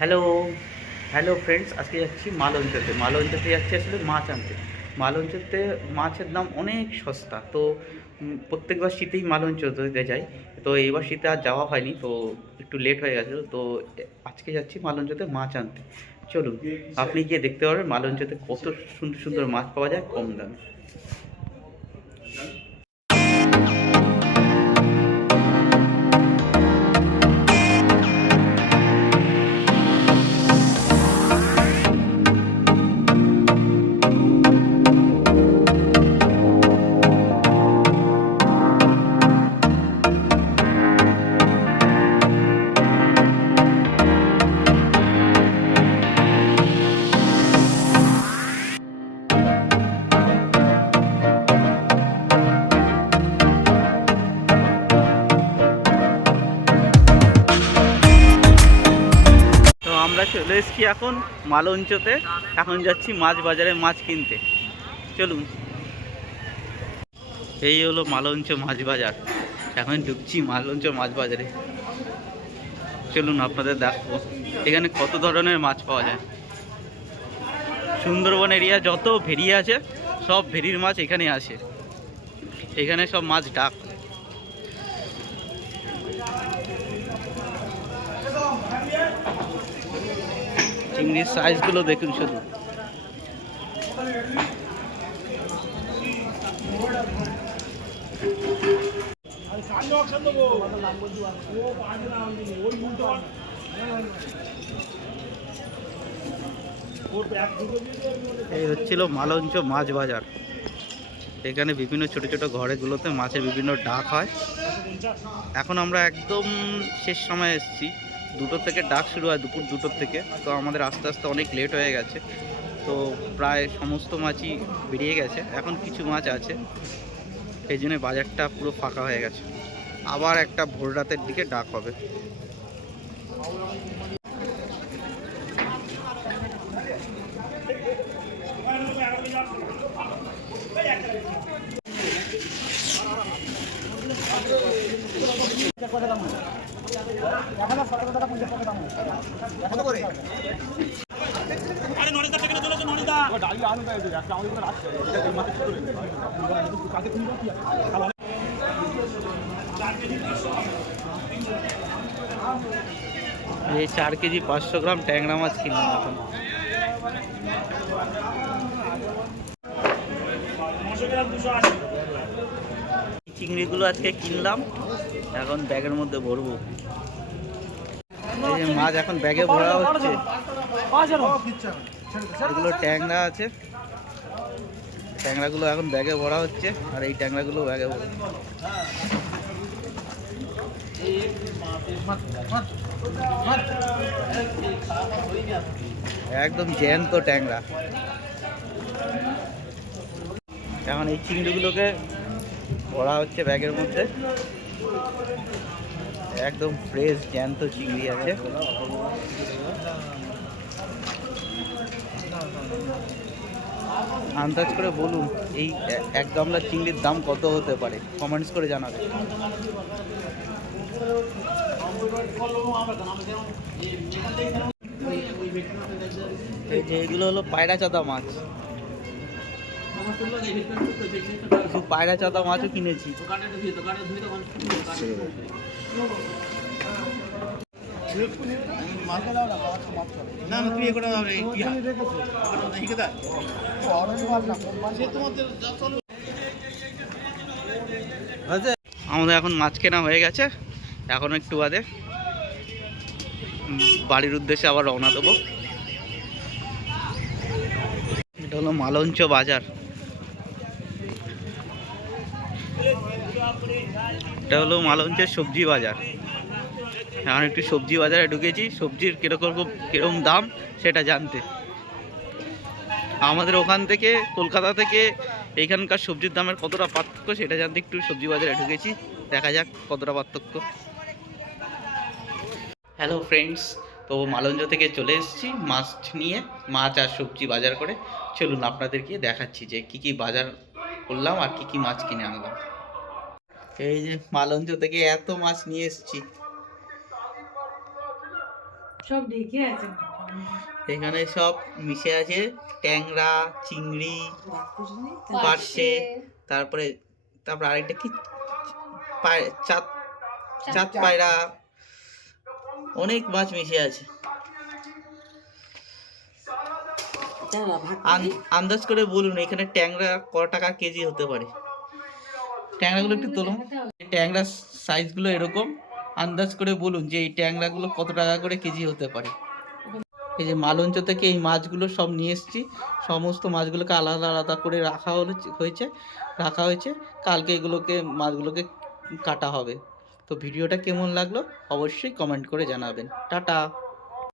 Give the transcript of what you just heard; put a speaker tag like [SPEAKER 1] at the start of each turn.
[SPEAKER 1] Hello hello friends আজকে যাচ্ছি মালঞ্চতে। মালঞ্চতে যাচ্ছি আসলে মাছ আনতে। মালঞ্চতে মাছের দাম অনেক সস্তা। তো প্রত্যেকবার শীতেই মালঞ্চতে যাই। তো এইবার শীতে আর যাওয়া হয়নি, তো একটু লেট হয়ে গেছিল তো আজকে যাচ্ছি মালঞ্চতে মাছ আনতে। চলুন, আপনি গিয়ে দেখতে পারবেন মালঞ্চতে কত সুন্দর সুন্দর মাছ পাওয়া যায়, কম দামে। চলে এসেছি এখন মালঞ্চতে। এখন যাচ্ছি মাছ বাজারে মাছ কিনতে। চলুন। এই হলো মালঞ্চ মাছ বাজার। এখন ঢুকছি মালঞ্চ মাছ বাজারে। চলুন আপনাদের দেখব। এখানে কত ধরনের মাছ পাওয়া যায়। সুন্দরবন এরিয়া যত ভেরি আছে, সব ভেরির মাছ এখানে আসে। এখানে সব মাছ ডাক। চিংড়ির সাইজগুলো দেখুন শুধু। এই হচ্ছিল মালঞ্চ মাছ বাজার। এখানে বিভিন্ন ছোট ছোট ঘরেগুলোতে মাছের বিভিন্ন ডাক হয়। এখন আমরা একদম শেষ সময় এসেছি। দুটো থেকে ডাক শুরু হয় দুপুর দুটোর থেকে। তো আমাদের আস্তে আস্তে অনেক লেট হয়ে গেছে। তো প্রায় সমস্ত মাছই বেরিয়ে গেছে। এখন কিছু মাছ আছে। সেই জন্য বাজারটা পুরো ফাঁকা হয়ে গেছে। আবার একটা ভোর রাতের দিকে ডাক হবে। এই চার কেজি পাঁচশো গ্রাম ট্যাংরা মাছ কিনলাম এখন। এই চিংড়িগুলো আজকে কিনলাম। এখন ব্যাগের মধ্যে ভরবো। মাছ এখন ব্যাগে ভরা হচ্ছে। এগুলো ট্যাংরা আছে। ট্যাংরাগুলো এখন ব্যাগে ভরা হচ্ছে, আর এই ট্যাংরাগুলো ব্যাগে ভরা। একদম জ্যান্ত ট্যাংরা। এখন এই চিংড়িগুলোকে ভরা হচ্ছে ব্যাগের মধ্যে। একদম ফ্রেশ জ্যান্ত চিংড়ি আছে। আন্দাজ করে বলুন, এই এক গামলা চিংড়ির দাম কত হতে পারে? কমেন্টস করে জানাবেন। এই যে এগুলো হলো পায়রা চাদা মাছ। কিছু পায়রা চাদা মাছও কিনেছি। আমাদের এখন মাছ কেনা হয়ে গেছে। এখন একটু বাদে। বাড়ির উদ্দেশ্যে আবার রওনা দেবো। এটা হলো মালঞ্চ বাজার। এটা হলো মালঞ্চের সবজি বাজার। এখন একটু সবজি বাজারে ঢুকেছি। সবজির কীরকম কীরকম দাম সেটা জানতে। আমাদের ওখান থেকে, কলকাতা থেকে এইখানকার সবজির দামের কতটা পার্থক্য সেটা জানতে একটু সবজি বাজারে ঢুকেছি। দেখা যাক কতটা পার্থক্য। হ্যালো ফ্রেন্ডস, তো মালঞ্জ থেকে চলে এসেছি মাছ নিয়ে, মাছ আর সবজি বাজার করে। চলুন আপনাদেরকে দেখাচ্ছি যে কি কি বাজার করলাম আর কি কি মাছ কিনে আনলাম। এই যে মালঞ্চ থেকে এত মাছ নিয়ে এসেছি।
[SPEAKER 2] সব ঢেকে আছে।
[SPEAKER 1] এখানে সব মিশে আছে ট্যাংরা চিংড়ি পার্শে তারপরে তারপরে আরেকটা কি? পায়- চাঁদ চাঁদ পায়রা। অনেক মাছ মিশে আছে। আন- আন্দাজ করে বলুন এখানে ট্যাংরা ক টাকা কেজি হতে পারে? ট্যাংরাগুলো একটু তুলুন ট্যাংরা সাইজগুলো এরকম। আন্দাজ করে বলুন যে এই ট্যাংরাগুলো কত টাকা করে কেজি হতে পারে। এই যে মালঞ্চ থেকে এই মাছগুলো সব নিয়ে এসেছি। সমস্ত মাছগুলোকে আলাদা আলাদা করে রাখা হয়েছে রাখা হয়েছে। কালকে এগুলোকে, মাছগুলোকে কাটা হবে। তো ভিডিওটা কেমন লাগল অবশ্যই কমেন্ট করে জানাবেন। টাটা!